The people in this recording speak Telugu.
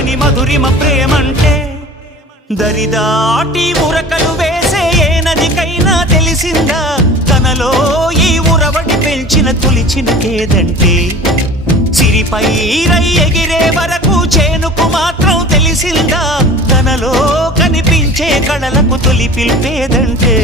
దొరకని మధురిమ ప్రేమంటే. దరిదాటి ఉరకలు వేసే ఏ నదికైనా తెలిసిందా? తనలో ఈ ఉరవడి పెంచిన తులిచిన కేదంటే సిరిపై రై ఎగిరే వరకు చేనుకు మాత్రం తెలిసిందా? తనలో కనిపించే కళలకు తొలి పిలిపేదంటే.